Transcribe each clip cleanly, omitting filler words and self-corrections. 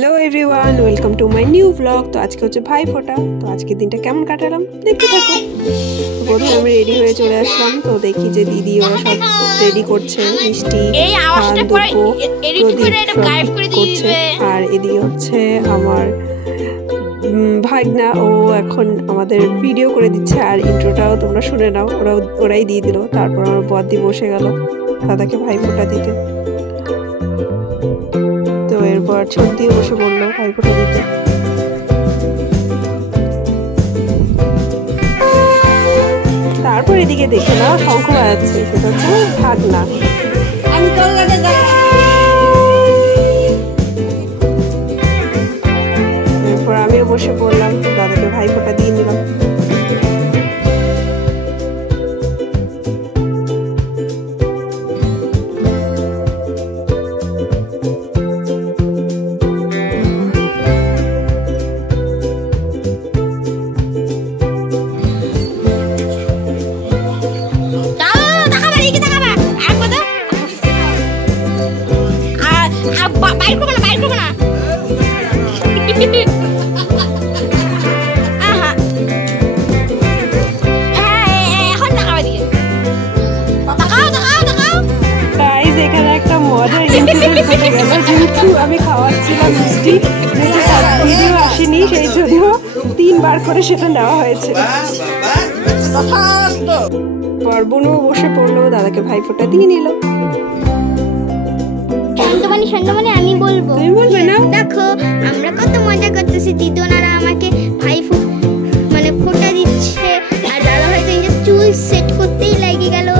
Hello everyone, welcome to my new blog. তো আজকে হচ্ছে ভাই ফোঁটা। তো আজকে দিনটা কেমন কাটালাম দেখতে থাকো। প্রথমে আমি রেডি হয়ে চলে আসলাম। তো দেখি যে দিদি ওরা সব রেডি করছে, মিষ্টি করছে। আর এদিকে হচ্ছে আমার ভাগনা, ও এখন আমাদের ভিডিও করে দিচ্ছে। আর ইন্ট্রোটাও তোমরা শুনে নাও, ওরাই দিয়ে দিল। তারপর আমার বদ্দি বসে গেল দাদাকে ভাই ফোঁটা দিতে। তো এরপর ছন্দিও বসে বললো ভাই ফোঁটা দিতে। তারপর এদিকে দেখে নাও শঙ্খ বাজাচ্ছে, সেটা হচ্ছে ভাগনা। এরপর আমিও বসে পড়লাম, দাদাকে ভাই ফোঁটা দিয়ে নিলাম। এখানে একটা মজার ইনসিডেন্ট ঘটে গেল। যেহেতু আমি খাওয়াচ্ছিলাম মিষ্টি, ভিডিও আসেনি, সেই জন্য 3 বার করে সেটা নেওয়া হয়েছে। বর্বনও বসে পড়লো, দাদাকে ভাই ফোঁটা দিয়ে নিল। শান্তমানি আমি বলবো, তুমি বলবে না? দেখো আমরা কত মজা করতেছি, দিদোনারা আমাকে ভাই ফোঁটা দিচ্ছে, আর দাদা হয়তো এই যে চুল সেট করতেই লেগে গেল।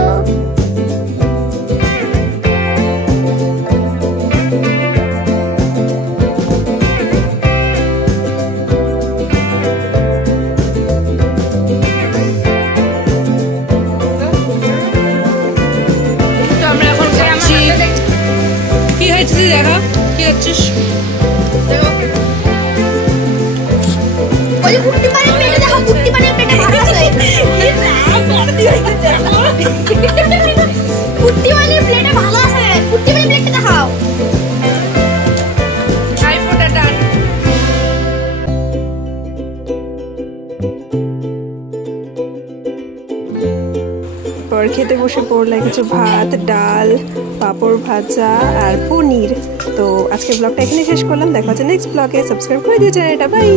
দেখা কি হচ্ছিস? ওই কুট্টি পানি পেটে দেখো, কুট্টি পানি পেটে ভালো আছে। কুট্টি পানি প্লেটে ভালো আছে, কুট্টি পানি প্লেটে দেখাও। ভাই ফোঁটা ডান। পর খেতে বসে পড়লে কিছু ভাত, ডাল, পাঁপড় ভাজা আর পনির। তো আজকে ব্লগটা এখানে শেষ করলাম। দেখা হচ্ছে নেক্সট ব্লগে। সাবস্ক্রাইব করে দিও চ্যানেলটা। বাই।